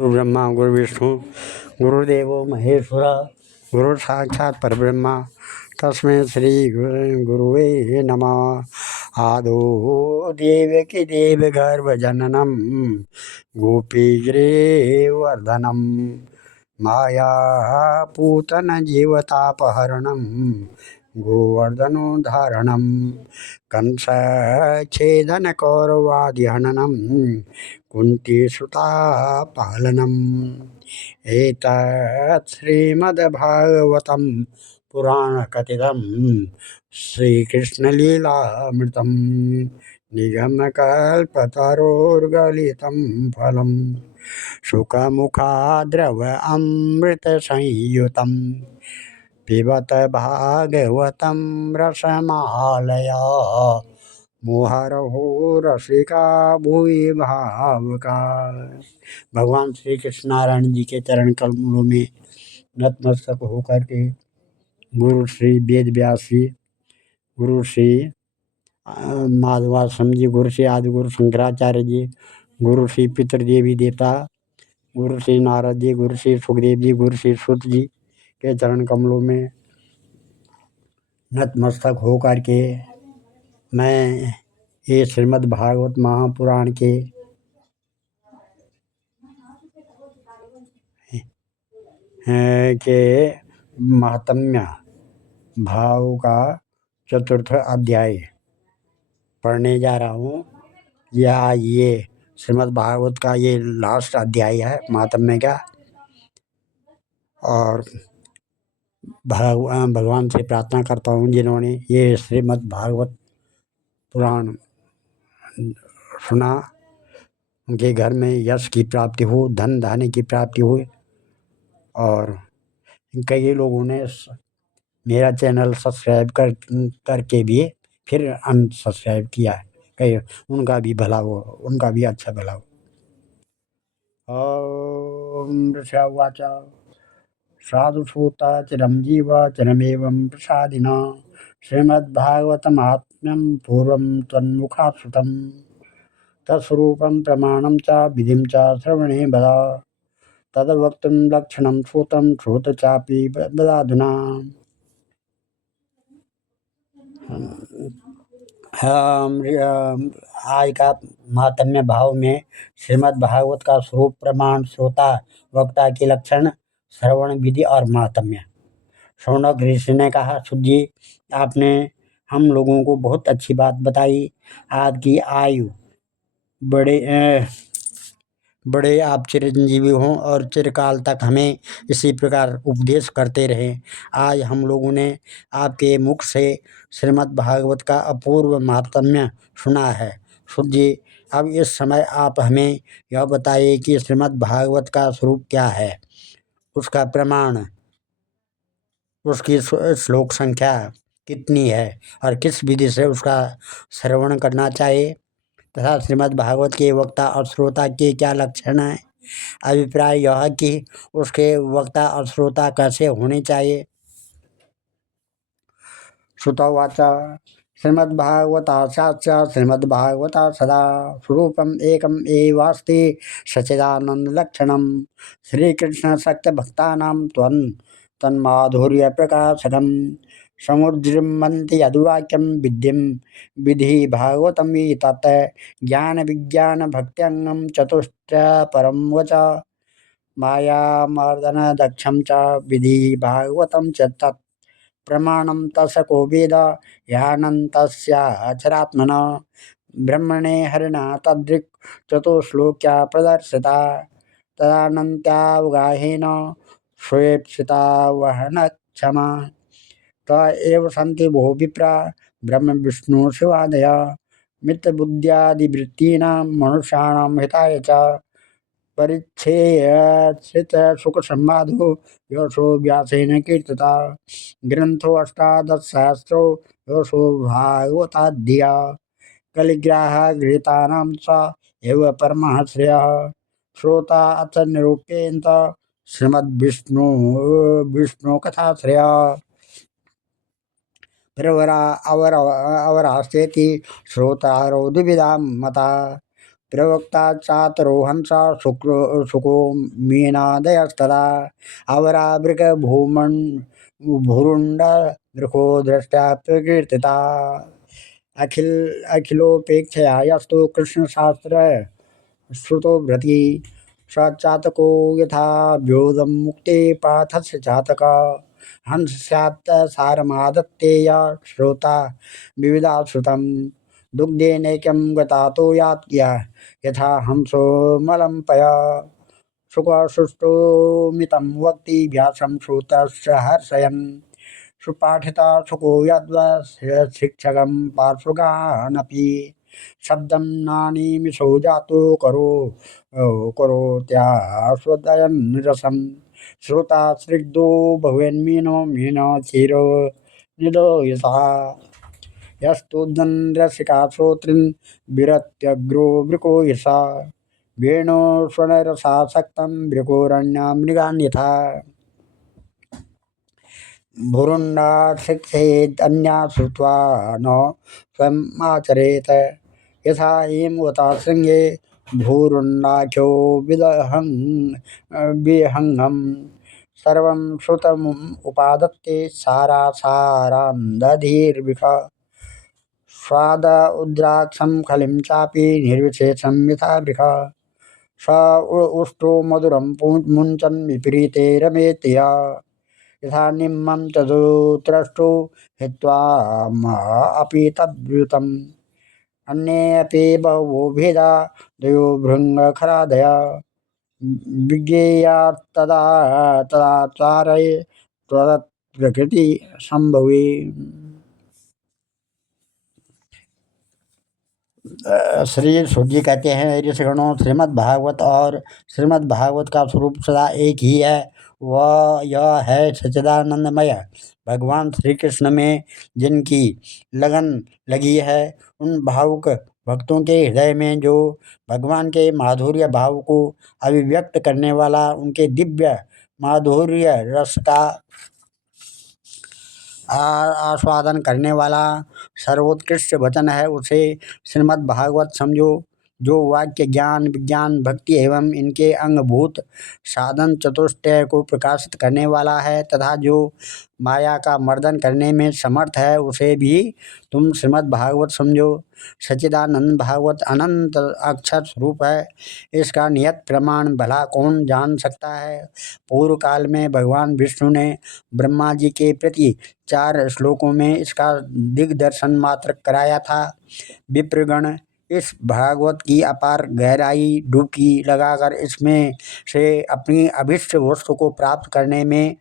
गुरु ब्रह्मा गुरु विष्णु गुरुदेवो महेश्वरा गुरु साक्षात् परब्रह्मा तस्मै श्री गुरुवे नमः। आदो देवकी देव गर्भजननम गोपीग्रेवर्धनम माया पूतन जीवतापहरणम गोवर्धनोद्धारणम कंस छेदन कौरवादिहननम कुन्तीसुता पालनम। एतत् श्रीमद्भागवतं पुराणकथितं श्रीकृष्णलीलामृतं निगमकल्पतरोर्गलितं फलं सुखमुखाद्रव अमृतसंयुतं पिबत भागवतं रसमालया मुहरहो रसिका भूरि भावुका। भगवान श्री कृष्ण नारायण जी के चरण कमलों में नतमस्तक होकर के गुरु श्री वेद व्यास जी, गुरु श्री माधवाश्रम जी, गुरु श्री आदि गुरु शंकराचार्य जी, गुरु श्री पितृदेवी देवता, गुरु श्री नारद जी, गुरु श्री सुखदेव जी, गुरु श्री सुत जी के चरण कमलों में नतमस्तक होकर के मैं ये श्रीमद् भागवत महापुराण के महात्म्य भाव का चतुर्थ अध्याय पढ़ने जा रहा हूँ। ये श्रीमद् भागवत का ये लास्ट अध्याय है महात्म्य का। और भगवान से प्रार्थना करता हूँ जिन्होंने ये श्रीमद् भागवत पुराण सुना उनके घर में यश की प्राप्ति हो, धन धान्य की प्राप्ति हो। और कई लोगों ने मेरा चैनल सब्सक्राइब करके भी फिर अनसब्सक्राइब किया है, कई उनका भी भला हो, उनका भी अच्छा भला हो। ओम ऋषवाच साधुसूता चिरंजीव चिरमेवं प्रसादिना श्रीमद्भागवतमात्म्यं पूर्वं त्वन्मुखात् श्रुतं तत्स्वरूपं प्रमाणं च विधिं च श्रवणे बदा तद्वक्तुं लक्षणं श्रुतं श्रुत चापि बदाधुना। आज का महात्म्य भाव में श्रीमद् भागवत का स्वरूप, प्रमाण, श्रोता, वक्ता के लक्षण, श्रवण विधि और महात्म्य। शौनक ऋषि ने कहा, सुत जी आपने हम लोगों को बहुत अच्छी बात बताई। आज की आयु बड़े आप चिरंजीवी हों और चिरकाल तक हमें इसी प्रकार उपदेश करते रहें। आज हम लोगों ने आपके मुख से श्रीमद् भागवत का अपूर्व महात्म्य सुना है। सुत जी अब इस समय आप हमें यह बताइए कि श्रीमद् भागवत का स्वरूप क्या है, उसका प्रमाण, उसकी श्लोक संख्या कितनी है और किस विधि से उसका श्रवण करना चाहिए तथा श्रीमद् भागवत के वक्ता और श्रोता के क्या लक्षण हैं। अभिप्राय यह कि उसके वक्ता और श्रोता कैसे होने चाहिए। श्रुतवाच श्रीमद्भागवताचार्य श्रीमद्भागवता सदा स्वरूपम एकम एवास्ति सच्चिदानंदलक्षणम श्रीकृष्णशक्तभक्तानां तन्माधुर्य प्रकाशनम समुद्रमन्ति यद्वाक्यं विधि भागवतं तत् ज्ञान विज्ञान भक्त्यंगम चतुष्ट परम वच मायामर्दन दक्षम च विधि भागवतं च तत् प्रमाणं तस्य को वेद ह्यानन्तस्याचरात्मन ब्रह्मणे हरिणा तदृक् चतुश्लोक्या प्रदर्शिता तदानन्त्यावगाहेन स्वेप्सिता वहनक्षमा त एव सन्ति बहु विप्रा ब्रह्म विष्णु शिवादय मित्रबुद्ध्यादिवृत्तीनां मनुष्याणां हिताय च परिच्छेद सुख संवादो योषो व्यासेन कीर्तिता ग्रंथो अष्टादशसहस्रो योषो भागवताद्या कलिग्राह गृहीतानां स एव परमः श्रेयः श्रोता अथ निरूप्येन्त श्रीमद्विष्णु विष्णु कथा श्रेय प्रवरा अवरास्तेति श्रोतारो द्विविधा मता प्रवक्ता चातरो हंसा शुको मीनादयस्तदा अवरावृक भूमन् भूरुण्ड वृको दृष्टा प्रकीर्तिता अखिलोपेक्षया यस्तु कृष्णशास्त्र श्रुतो भ्रति स चातको यथा व्योदम मुक्ते पाथस्य चातक हंस स्यात् सारमादत्तेय श्रोता विविधा श्रुतम् दुग्धेनैक्यं गतातो यात् यथा हंसो मलं पया सुखसुष्टुमितं वक्ति व्यासं श्रुतस्य हर्षयन् सुपाठिता सुको यद्वा शिक्षकं पार्श्वगानपि शब्दं नानीमिषो जातो करोत्यास्वदयन् रसं श्रोता स्निग्धो भवेन्मीनो मीनो क्षीरो निदो यथा यस्तुदन् रसिका श्रोतृन् विरत्यग्रो वृको यसा वेणो स्वनरसासक्तं वृकोरण्या मृगान्यथा भुरुण्डा शिक्षेदन्या श्रुत्वा न स्वयमाचरेत यथा हेमवता शृङ्गे भूरुण्डाख्यो विहङ्गं सर्वं श्रुतमुपादत्ते सारासारान्दधीर्विख स्वाद उद्राक्षं खलिं चापि निर्विशेषं यथा वृख स उष्टो मधुरं मुञ्चन् विपरीते रमेत यथा निम्मं तदुत्रष्टो हित्वा अपि तद्युतम् अन्येऽपि बहवो भेदा द्वयो भृङ्गखरादया विज्ञेयात्तदा तदाचारे त्वत्प्रकृति संभवे। श्री सूत जी कहते हैं, ऋषिगणों, श्रीमद् भागवत और श्रीमद् भागवत का स्वरूप सदा एक ही है। वह यह है सच्चिदानंदमय। भगवान श्री कृष्ण में जिनकी लगन लगी है, उन भावुक भक्तों के हृदय में जो भगवान के माधुर्य भाव को अभिव्यक्त करने वाला, उनके दिव्य माधुर्य रस का आस्वादन करने वाला सर्वोत्कृष्ट वचन है, उसे श्रीमद् भागवत समझो। जो वाक्य ज्ञान विज्ञान भक्ति एवं इनके अंगभूत साधन चतुष्टय को प्रकाशित करने वाला है तथा जो माया का मर्दन करने में समर्थ है, उसे भी तुम श्रीमद् भागवत समझो। सच्चिदानंद भागवत अनंत अक्षर स्वरूप है। इसका नियत प्रमाण भला कौन जान सकता है। पूर्व काल में भगवान विष्णु ने ब्रह्मा जी के प्रति 4 श्लोकों में इसका दिग्दर्शन मात्र कराया था। विप्रगण इस भागवत की अपार गहराई डुबकी लगाकर इसमें से अपनी अभीष्ट वस्तु को प्राप्त करने में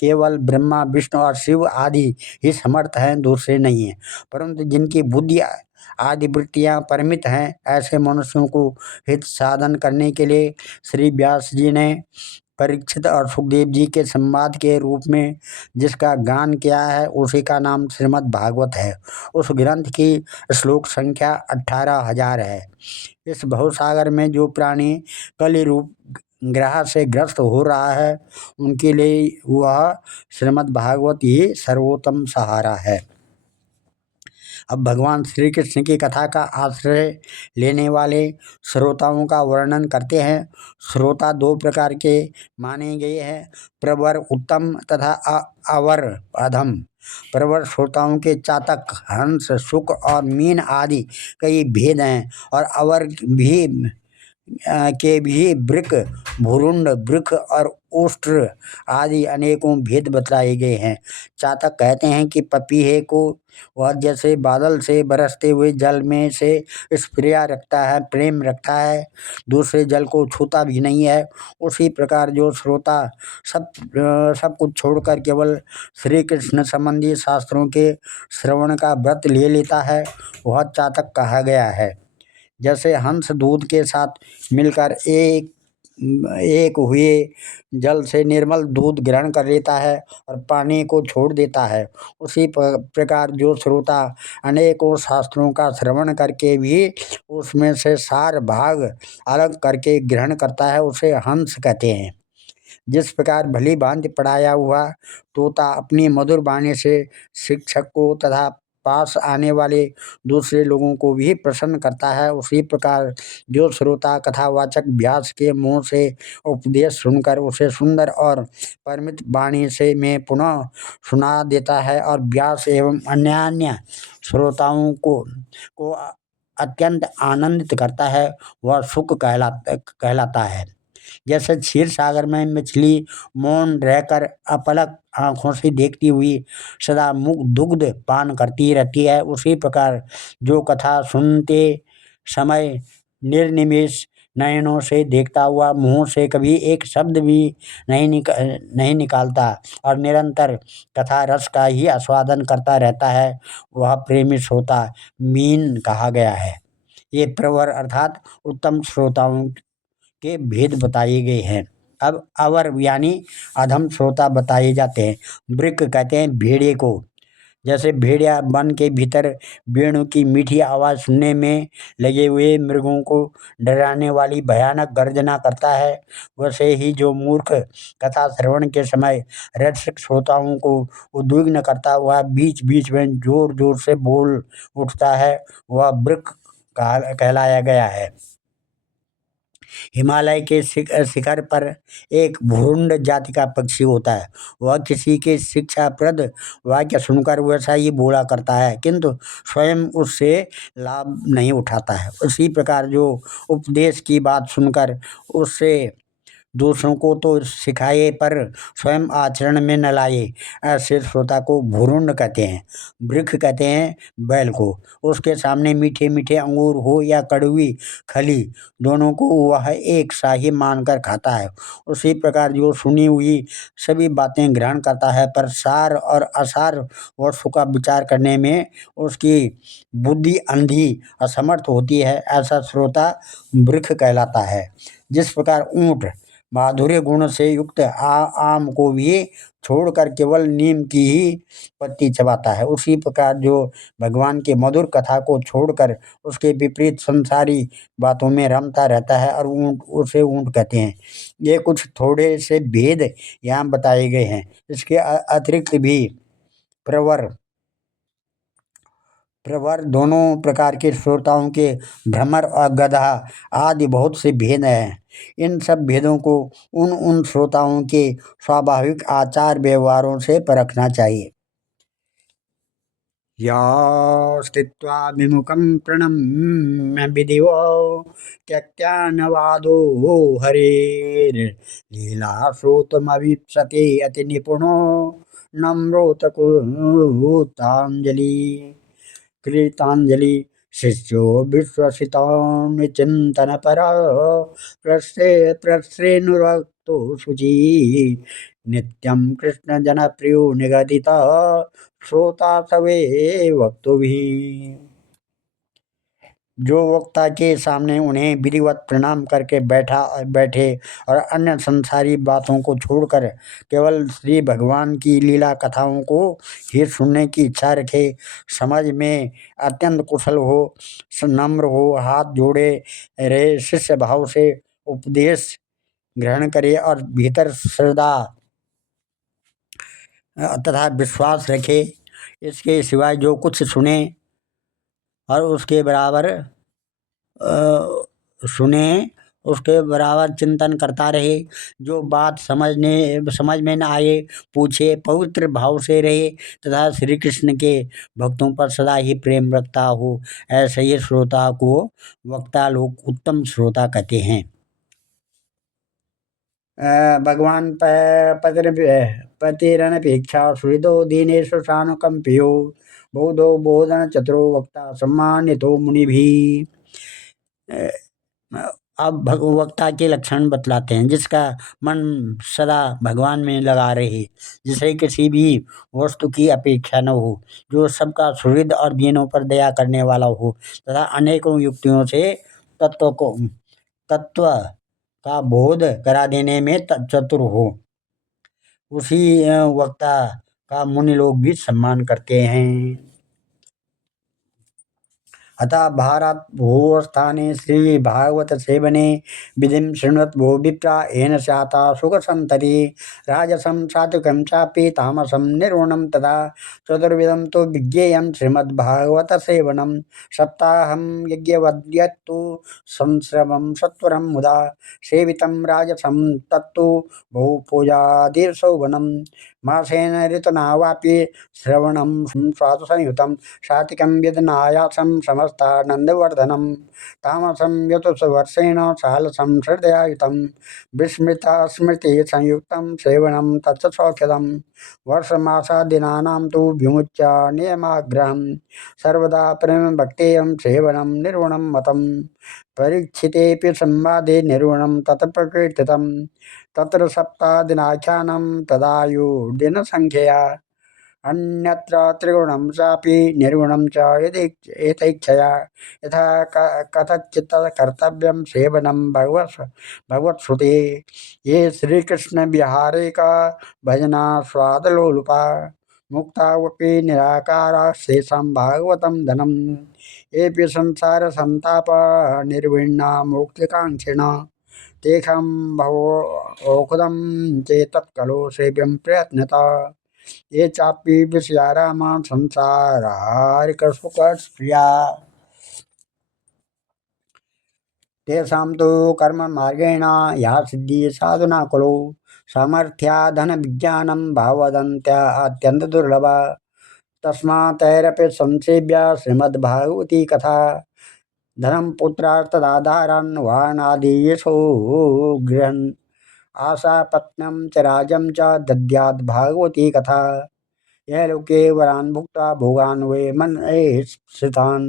केवल ब्रह्मा विष्णु और शिव आदि ही समर्थ हैं, दूसरे नहीं हैं। परंतु जिनकी बुद्धि आदि वृत्तियाँ परिमित हैं, ऐसे मनुष्यों को हित साधन करने के लिए श्री व्यास जी ने परीक्षित और सुखदेव जी के संवाद के रूप में जिसका गान किया है, उसी का नाम श्रीमद् भागवत है। उस ग्रंथ की श्लोक संख्या 18,000 है। इस भवसागर में जो प्राणी कलि रूप ग्रह से ग्रस्त हो रहा है, उनके लिए वह श्रीमद् भागवत ही सर्वोत्तम सहारा है। अब भगवान श्री कृष्ण की कथा का आश्रय लेने वाले श्रोताओं का वर्णन करते हैं। श्रोता 2 प्रकार के माने गए हैं, प्रवर उत्तम तथा अवर अधम। प्रवर श्रोताओं के चातक, हंस, शुक और मीन आदि कई भेद हैं और अवर के भी वृक, भूरुंड, वृख और उष्ट्र आदि अनेकों भेद बतलाए गए हैं। चातक कहते हैं कि पपीहे को वह जैसे बादल से बरसते हुए जल में से स्प्रिया रखता है, प्रेम रखता है, दूसरे जल को छूता भी नहीं है, उसी प्रकार जो श्रोता सब कुछ छोड़कर केवल श्री कृष्ण संबंधी शास्त्रों के श्रवण का व्रत ले लेता है, वह चातक कहा गया है। जैसे हंस दूध के साथ मिलकर एक हुए जल से निर्मल दूध ग्रहण कर लेता है और पानी को छोड़ देता है, उसी प्रकार जो श्रोता अनेकों शास्त्रों का श्रवण करके भी उसमें से सार भाग अलग करके ग्रहण करता है, उसे हंस कहते हैं। जिस प्रकार भली भांति पढ़ाया हुआ तोता अपनी मधुर वाणी से शिक्षक को तथा पास आने वाले दूसरे लोगों को भी प्रसन्न करता है। उसी प्रकार जो श्रोता कथावाचक व्यास के मुँह से उपदेश सुनकर उसे सुंदर और परिमित वाणी से में पुनः सुना देता है और व्यास एवं अन्य श्रोताओं को अत्यंत आनंदित करता है, वह सुख कहलाता है। जैसे क्षीर सागर में मछली मौन रहकर अपलक आँखों से देखती हुई सदा मुख दुग्ध पान करती रहती है, उसी प्रकार जो कथा सुनते समय निर्निमेष नयनों से देखता हुआ मुँह से कभी एक शब्द भी नहीं निकालता और निरंतर कथा रस का ही आस्वादन करता रहता है, वह प्रेमी श्रोता मीन कहा गया है। ये प्रवर अर्थात उत्तम श्रोताओं के भेद बताए गए हैं। अब अवर यानी अधम श्रोता बताए जाते हैं। वृक कहते हैं भेड़िए को। जैसे भेड़िया वन के भीतर वेणु की मीठी आवाज़ सुनने में लगे हुए मृगों को डराने वाली भयानक गर्जना करता है, वैसे ही जो मूर्ख कथा श्रवण के समय रसिक श्रोताओं को उद्विग्न करता हुआ बीच बीच में जोर जोर से बोल उठता है, वह वृक कहलाया गया है। हिमालय के शिखर पर एक भुरुंड जाति का पक्षी होता है। वह किसी के शिक्षाप्रद वाक्य सुनकर वैसा ही बोला करता है, किंतु स्वयं उससे लाभ नहीं उठाता है। उसी प्रकार जो उपदेश की बात सुनकर उससे दूसरों को तो सिखाए पर स्वयं आचरण में न लाए, ऐसे श्रोता को भुरुंड कहते हैं। वृक्ष कहते हैं बैल को। उसके सामने मीठे मीठे अंगूर हो या कड़वी खली, दोनों को वह एक सा ही मानकर खाता है। उसी प्रकार जो सुनी हुई सभी बातें ग्रहण करता है पर सार और असार वस्तु का विचार करने में उसकी बुद्धि अंधी असमर्थ होती है, ऐसा श्रोता वृक्ष कहलाता है। जिस प्रकार ऊंट माधुर्य गुण से युक्त आम को भी छोड़कर केवल नीम की ही पत्ती चबाता है, उसी प्रकार जो भगवान के मधुर कथा को छोड़कर उसके विपरीत संसारी बातों में रमता रहता है और उसे ऊंट कहते हैं। ये कुछ थोड़े से भेद यहाँ बताए गए हैं। इसके अतिरिक्त भी प्रवर प्रवर दोनों प्रकार के श्रोताओं के भ्रमर और गधा आदि बहुत से भेद हैं। इन सब भेदों को उन उन श्रोताओं के स्वाभाविक आचार व्यवहारों से परखना चाहिए। या स्थित्वा विमुखं प्रणम्य विधिवो त्यक्त्यानवादो हरेर्लीला श्रोतमवीप्सते अति निपुणो नम्रोतकुताञ्जलि कृतांजलि शिष्यो विश्वसितान् चिन्तनपरा प्रश्रेणुरक्तो शुचि नित्यं कृष्णजनप्रियो निगदितः श्रोता सवे वक्तुभिः। जो वक्ता के सामने उन्हें विधिवत प्रणाम करके बैठे और अन्य संसारी बातों को छोड़कर केवल श्री भगवान की लीला कथाओं को ही सुनने की इच्छा रखे, समझ में अत्यंत कुशल हो, नम्र हो, हाथ जोड़े रहे, शिष्य भाव से उपदेश ग्रहण करे और भीतर श्रद्धा तथा विश्वास रखे, इसके सिवाय जो कुछ सुने और उसके बराबर सुने, उसके बराबर चिंतन करता रहे, जो बात समझ में न आए पूछे, पवित्र भाव से रहे तथा श्री कृष्ण के भक्तों पर सदा ही प्रेम रखता हो, ऐसे ही श्रोता को वक्ता लोग उत्तम श्रोता कहते हैं। भगवान पतिरनपेक्षा सुहृदो दीनेषु सानुकंपियो बोधो बोधन चतुरो वक्ता सम्मानितो मुनिभिः। अब वक्ता के लक्षण बतलाते हैं। जिसका मन सदा भगवान में लगा रहे, जिसे किसी भी वस्तु की अपेक्षा न हो, जो सबका सुहृद और दीनों पर दया करने वाला हो तथा अनेकों युक्तियों से तत्व का बोध करा देने में चतुर हो, उसी वक्ता का मुनि लोग भी सम्मान करते हैं। अतः भारत भूस्थाने श्री भागवत सेवने विधिं शृण्वत भो विप्रा येन स्याता सुख संतरी राजसं सात्विकं चापि तामसं निर्गुणं तदा चतुर्विधं तु विज्ञेयं श्रीमद्भागवत सेवनं सप्ताहं यज्ञवद्यत्तु संश्रमं सत्वरं मुदा सेवितं राजसं तत्तु बहुपूजादिशोभनं मासेन ऋतुना वापि श्रवणं स्वादुसंयुतं सात्विकं वेदनायासं समस्तानन्दवर्धनं तामसं यतुषवर्षेण सालसं श्रद्धयायुतं विस्मृता स्मृतिसंयुक्तं सेवनं तच्च सौख्यदं वर्षमासादिनानां तु विमुच्य नियमाग्रहं सर्वदा प्रेमभक्तेयं सेवनं निर्गुणं मतं परीक्षितेऽपि संवादे निर्गुणं तत् प्रकीर्तितं तत्र सप्तादिनाख्यानं तदायुर्दिनसंख्यया अन्यत्र त्रिगुणं चापि निर्गुणं च यथैच्छया यथा कथचित् कर्तव्यं सेवनं भगवत्श्रुते ये श्रीकृष्णविहारैका भजनास्वादलोलुपा मुक्तावपि निराकारा शेषं भागवतं धनं येऽपि संसारसन्ताप निर्विण्णा मुक्तिकाङ्क्षिणा तेषां भवोखदं चेतत्कलो सेव्यं प्रयत्नता ये चापि विषया रामा संसारारिकसुखप्रिया तेषां तु कर्ममार्गेण या सिद्धिः साधुना कुलो सामर्थ्याधनविज्ञानं भावदन्त्या अत्यन्तदुर्लभा तस्मात्तैरपि संसेव्या श्रीमद्भागवती कथा धनं पुत्रार्थदाधारान् वाहनादि यशो गृहन् आशापत्नं च राज्यं च दद्याद् भागवती कथा यह लोके वरान् भुक्त्वा भोगान् वे मन स्थितान्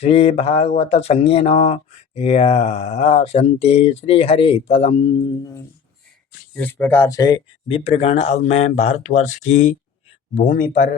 श्रीभागवत संज्ञेन यासन्ते श्रीहरे पदम्। इस प्रकार से विप्रगण अब मैं भारतवर्ष की भूमि पर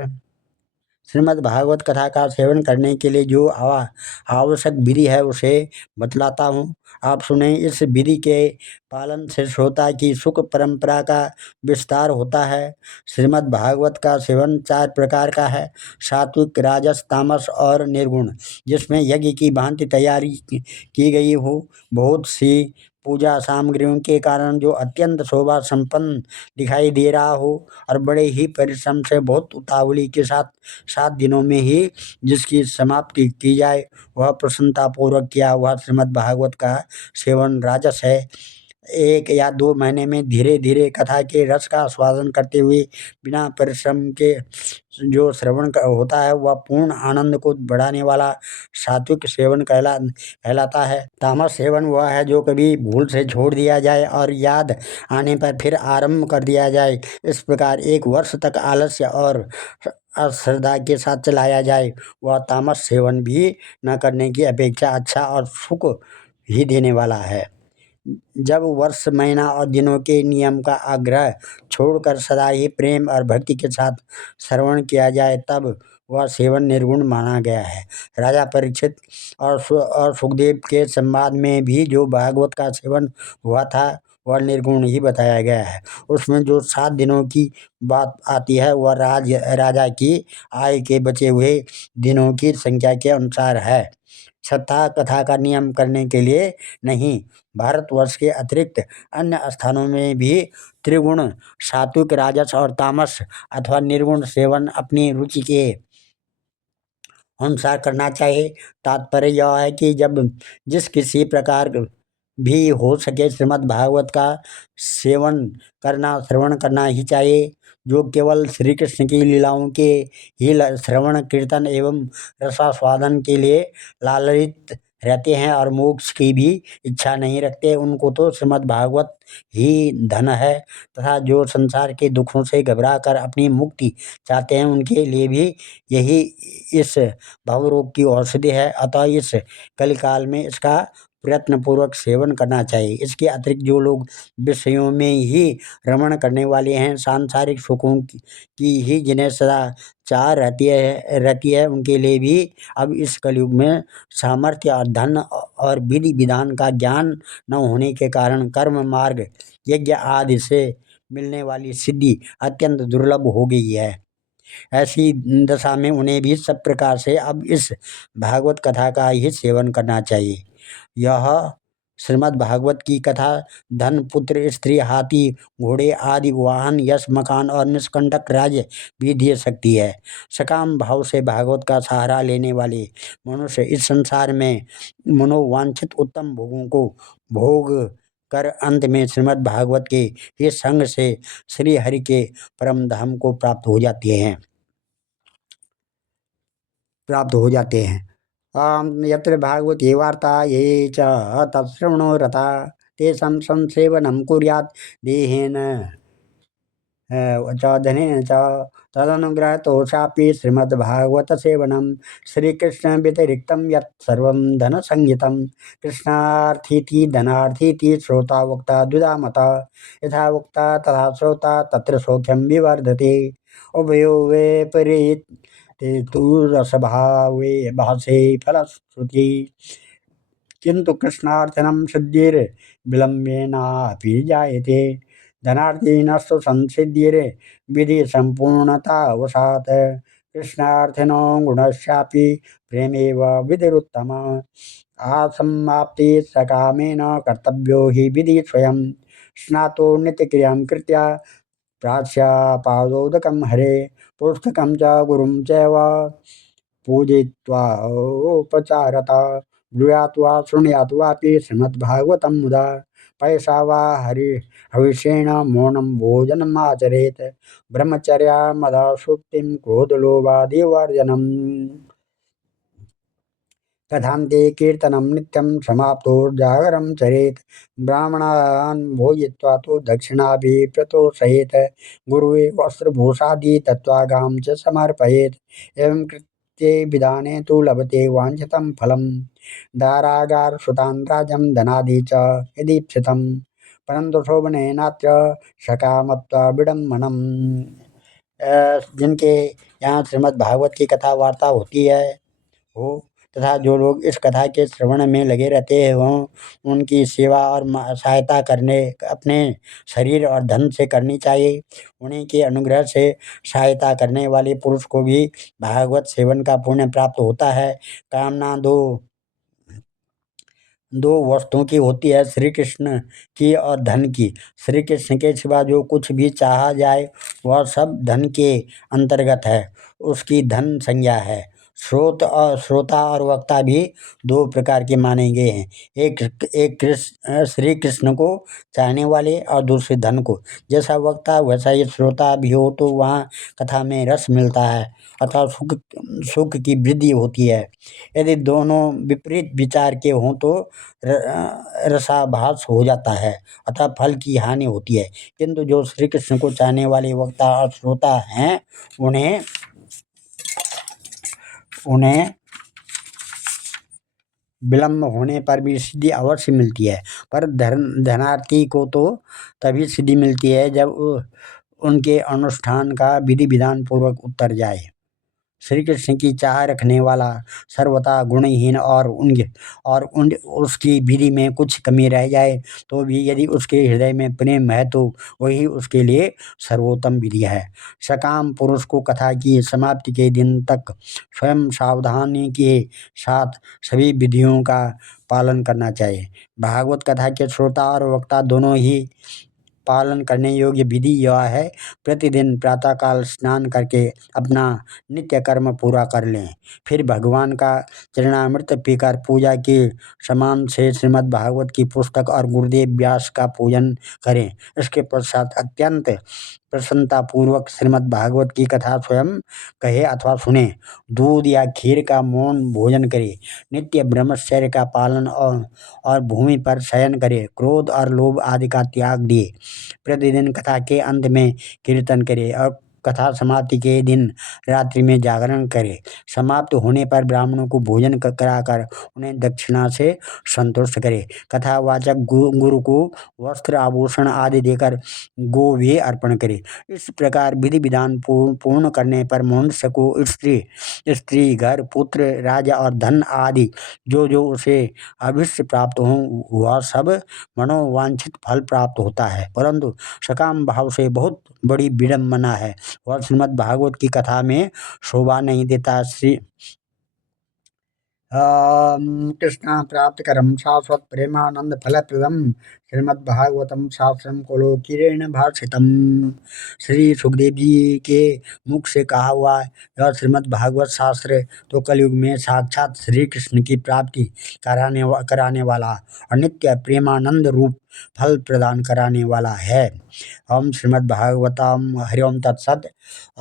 श्रीमद् भागवत कथा का सेवन करने के लिए जो आवश्यक विधि है उसे बतलाता हूँ। आप सुने। इस विधि के पालन से श्रोता की सुख परंपरा का विस्तार होता है। श्रीमद् भागवत का सेवन 4 प्रकार का है: सात्विक, राजस, तामस और निर्गुण, जिसमें यज्ञ की भांति तैयारी की गई हो। बहुत सी पूजा सामग्रियों के कारण जो अत्यंत शोभा संपन्न दिखाई दे रहा हो और बड़े ही परिश्रम से बहुत उतावली के साथ 7 दिनों में ही जिसकी समाप्ति की जाए, वह प्रसन्नतापूर्वक किया हुआ श्रीमद् भागवत का सेवन राजस है। 1 या 2 महीने में धीरे धीरे कथा के रस का स्वादन करते हुए बिना परिश्रम के जो श्रवण होता है वह पूर्ण आनंद को बढ़ाने वाला सात्विक सेवन कहलाता है। तामस सेवन वह है जो कभी भूल से छोड़ दिया जाए और याद आने पर फिर आरंभ कर दिया जाए। इस प्रकार 1 वर्ष तक आलस्य और अश्रद्धा के साथ चलाया जाए, वह तामस सेवन भी न करने की अपेक्षा अच्छा और सुख ही देने वाला है। जब वर्ष, महीना और दिनों के नियम का आग्रह छोड़कर सदा ही प्रेम और भक्ति के साथ श्रवण किया जाए, तब वह सेवन निर्गुण माना गया है। राजा परीक्षित और सुखदेव के संवाद में भी जो भागवत का सेवन हुआ था वह निर्गुण ही बताया गया है। उसमें जो 7 दिनों की बात आती है वह राजा की आय के बचे हुए दिनों की संख्या के अनुसार है, सप्ताह कथा का नियम करने के लिए नहीं। भारतवर्ष के अतिरिक्त अन्य स्थानों में भी त्रिगुण, सात्विक, राजस और तामस अथवा निर्गुण सेवन अपनी रुचि के अनुसार करना चाहिए। तात्पर्य यह है कि जब जिस किसी प्रकार भी हो सके श्रीमद् भागवत का सेवन करना, श्रवण करना ही चाहिए। जो केवल श्री कृष्ण की लीलाओं के ही श्रवण, कीर्तन एवं रसास्वादन के लिए लालयित रहते हैं और मोक्ष की भी इच्छा नहीं रखते, उनको तो श्रीमद् भागवत ही धन है। तथा जो संसार के दुखों से घबरा कर अपनी मुक्ति चाहते हैं, उनके लिए भी यही इस भवरोग की औषधि है। अतः इस कलिकाल में इसका प्रयत्नपूर्वक सेवन करना चाहिए। इसके अतिरिक्त जो लोग विषयों में ही रमण करने वाले हैं, सांसारिक सुखों की ही जिन्हें सदा चाह रहती है, उनके लिए भी अब इस कलयुग में सामर्थ्य और धन और विधि विधान का ज्ञान न होने के कारण कर्म मार्ग, यज्ञ आदि से मिलने वाली सिद्धि अत्यंत दुर्लभ हो गई है। ऐसी दशा में उन्हें भी सब प्रकार से अब इस भागवत कथा का ही सेवन करना चाहिए। यह श्रीमद् भागवत की कथा धन, पुत्र, स्त्री, हाथी, घोड़े आदि वाहन, यश, मकान और निष्कंटक राज्य भी दे सकती है। सकाम भाव से भागवत का सहारा लेने वाले मनुष्य इस संसार में मनोवांछित उत्तम भोगों को भोग कर अंत में श्रीमद् भागवत के ही संग से श्री हरि के परम धाम को प्राप्त हो जाते हैं। यत्र भागवते वार्ता ये च तत्श्रवणो रता तेषां संसेवनं कुर्यात् देहेन च धनेन च तदनुग्रहतोषापि श्रीमद्भागवतसेवनं श्रीकृष्णव्यतिरिक्तं यत् सर्वं धनसंज्ञितं कृष्णार्थीति धनार्थीति श्रोता वक्ता द्विधा मता यथा वक्ता तथा श्रोता तत्र सौख्यं विवर्धते उभयो विपरीत ते तु रसभावे भासे फलश्रुति किंतु कृष्णार्चनं सिद्धिर्विलम्बेनापि जायते धनार्थिनस्तु संसिद्धिर्विधि संपूर्णतावशात् कृष्णार्थिनो गुणस्यापि प्रेमेव विधिरुत्तम आसमाप्ति सकामेन कर्तव्यो हि विधि स्वयं स्नातो नित्यक्रियां कृत्या प्राच्यापादोदकं हरे पुस्तकं च गुरुं चैव पूजयित्वा उपचारता ब्रूयात् वा शृणुयात् वापि श्रीमद्भागवतं मुदा पैसा वा हविषेण मौनं भोजनमाचरेत् ब्रह्मचर्या मदसुक्तिं क्रोधलोभादिवर्जनम् कथान्ते कीर्तनं नित्यं समाप्तो जागरं चरेत् ब्राह्मणान् भोजयित्वा तु दक्षिणाभिः प्रतोषयेत् गुरुवे वस्त्रभूषादि दत्त्वा च समर्पयेत् एवं कृत्ये विधाने तु लभते वाञ्छितं फलं दारागारसुतान् राज्यं धनादि च यदीप्सितं परन्तु शोभनेनात्र सकामत्वा विडम्बनम्। जिनके यहाँ श्रीमद् भागवत की कथा वार्ता होती है हो तथा जो लोग इस कथा के श्रवण में लगे रहते हैं हों उनकी सेवा और सहायता करने अपने शरीर और धन से करनी चाहिए। उन्हीं के अनुग्रह से सहायता करने वाले पुरुष को भी भागवत सेवन का पुण्य प्राप्त होता है। कामना दो दो वस्तुओं की होती है, श्री कृष्ण की और धन की। श्री कृष्ण के सिवा जो कुछ भी चाहा जाए वह सब धन के अंतर्गत है, उसकी धन संज्ञा है। श्रोता और वक्ता भी दो प्रकार के माने गए हैं, एक श्री कृष्ण को चाहने वाले और दूसरे धन को। जैसा वक्ता वैसा ही श्रोता भी हो तो वहाँ कथा में रस मिलता है अथवा सुख की वृद्धि होती है। यदि दोनों विपरीत विचार के हों तो रसाभास हो जाता है अतः फल की हानि होती है। किंतु जो श्री कृष्ण को चाहने वाले वक्ता और श्रोता हैं उन्हें विलम्ब होने पर भी सिद्धि अवश्य मिलती है, पर धनार्थी को तो तभी सिद्धि मिलती है जब उनके अनुष्ठान का विधि विधान पूर्वक उत्तर जाए। श्री कृष्ण की चाह रखने वाला सर्वथा गुणहीन और उसकी विधि में कुछ कमी रह जाए तो भी यदि उसके हृदय में प्रेम है तो वही उसके लिए सर्वोत्तम विधि है। सकाम पुरुष को कथा की समाप्ति के दिन तक स्वयं सावधानी के साथ सभी विधियों का पालन करना चाहिए। भागवत कथा के श्रोता और वक्ता दोनों ही पालन करने योग्य विधि यह है, प्रतिदिन प्रातःकाल स्नान करके अपना नित्य कर्म पूरा कर लें, फिर भगवान का चरणामृत पीकर पूजा के समान से श्रीमद् भागवत की पुस्तक और गुरुदेव व्यास का पूजन करें। इसके पश्चात अत्यंत प्रसन्नतापूर्वक श्रीमद् भागवत की कथा स्वयं कहे अथवा सुने, दूध या खीर का मौन भोजन करे, नित्य ब्रह्मचर्य का पालन और भूमि पर शयन करे, क्रोध और लोभ आदि का त्याग दिए, प्रतिदिन कथा के अंत में कीर्तन करे और कथा समाप्ति के दिन रात्रि में जागरण करे। समाप्त होने पर ब्राह्मणों को भोजन कराकर उन्हें दक्षिणा से संतुष्ट करे। कथावाचक गुरु को वस्त्र आभूषण आदि देकर गो भी अर्पण करे। इस प्रकार विधि विधान पूर्ण करने पर मनुष्य को स्त्री घर पुत्र राजा और धन आदि जो उसे अभिष्ट प्राप्त हो वह सब मनोवांछित फल प्राप्त होता है। परंतु सकाम भाव से बहुत बड़ी विडम्बना है और श्रीमद् भागवत की कथा में शोभा नहीं देता। श्री कृष्ण प्राप्त करम शाश्वत प्रेमानंद फलप्रदम श्रीमद्भागवतम शास्त्रम कोलोकिरेण भाषितम। श्री सुखदेव जी के मुख से कहा हुआ यह श्रीमद् भागवत शास्त्र तो कलयुग में साक्षात श्री कृष्ण की प्राप्ति कराने वाला और नित्य प्रेमानंद रूप फल प्रदान कराने वाला है। ओम श्रीमद्भागवतम हरि ओम तत्सत।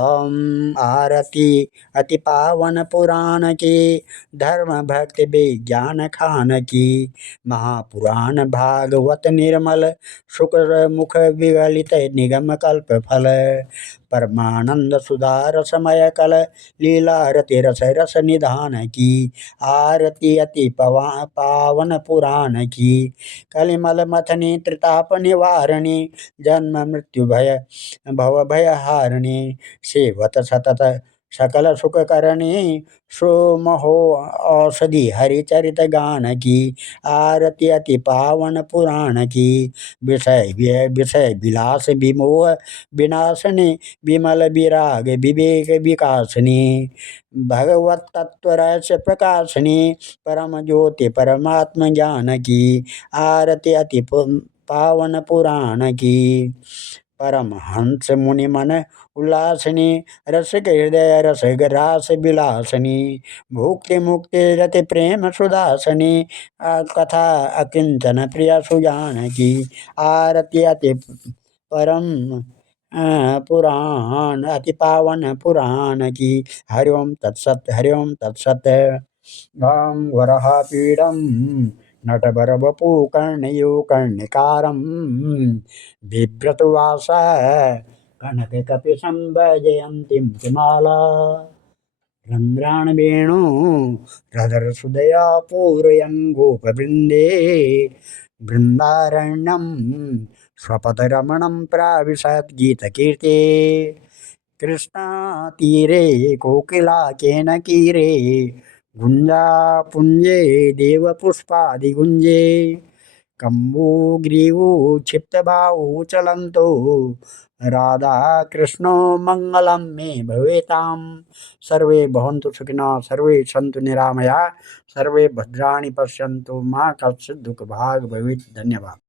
ओम आरती अति पावन पुराण की धर्म भक्ति विज्ञान खान की महापुराण भागवत निर्मल शुक्र मुख विगलित निगम कल्प फल परमानंद सुधार समय कल लीला रति रस रस निधान की आरती अति पावन पुराण की कलिमल मथनी त्रिताप निवारणी जन्म मृत्यु भय भव भय हारिणी सेवत सतत सकल सुख करणी सुमहो औषधि हरिचरित गान की आरती अति पावन पुराण की विषय विलास विमोह विनाशनी विमल विराग विवेक विकासनी भगवत तत्व रहस्य प्रकाशनी परम ज्योति परमात्म ज्ञान की आरती अति पावन पुराण की परमहंस मुनि मन उल्लासनी रसिक हृदय रस रास विलासनी भुक्ति मुक्ति रति प्रेम सुदासनी कथा अकिंचन प्रिय सुजान की आरती अति परम पुराण अति पावन पुराण की हरि ओम तत्सत हरि ओम तत्सत। वराह पीडम नटवरवपु कर्णयो कर्णिकारं बिभ्रतवास कनककपिशं वैजयन्तीं माला रन्ध्राण वेणु रदरसुदया पूरयन् गोपवृन्दे बृन्दारण्यं स्वपदरमणं प्राविशत् गीतकीर्ते कृष्णातीरे कोकिलाकेन कीरे गुञ्जापुञ्जे देवपुष्पादिगुञ्जे कम्बुग्रीवो क्षिप्तबाहु चलन्तो राधाकृष्णो मङ्गलं मे भवेतां। सर्वे भवन्तु सुखिनः सर्वे सन्तु निरामया सर्वे भद्राणि पश्यन्तु मा कश्चित् दुःखभाग् भवेत्। धन्यवाद।